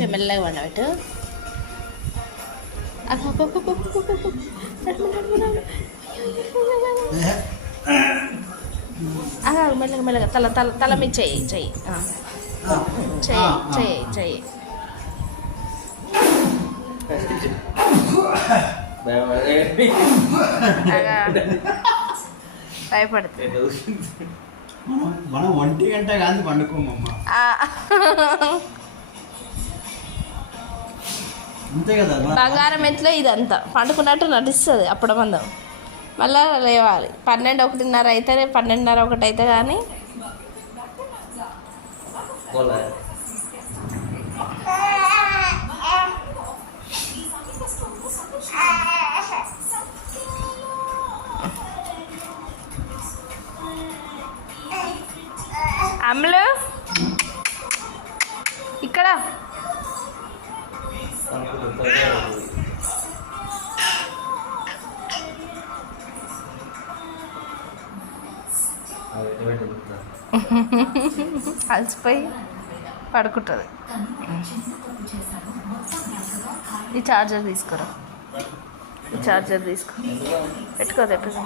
కొంచెం మెల్లగా పండబెట్టు. మెల్లగా మెల్లగా తల తల తల మీద చెయ్యి చెయ్యి చెయ్యి చెయ్యి చెయ్యి. భయపడుతుంది. మనం 1 గంట కానీ పండుకోమమ్మా, అంతే కదా. బంగారం ఎట్లా ఇదంతా పండుకున్నట్టు నటిస్తుంది అప్పుడు మందం. మళ్ళా లేవాలి 12, 1:30 అయితే 12:30, 1 అయితే కానీ అమ్ములు ఇక్కడ అలసిపోయి పడుకుంటుంది. ఈ చార్జర్ తీసుకురా, ఈ చార్జర్ తీసుకో, పెట్టుకో పెట్టుకో.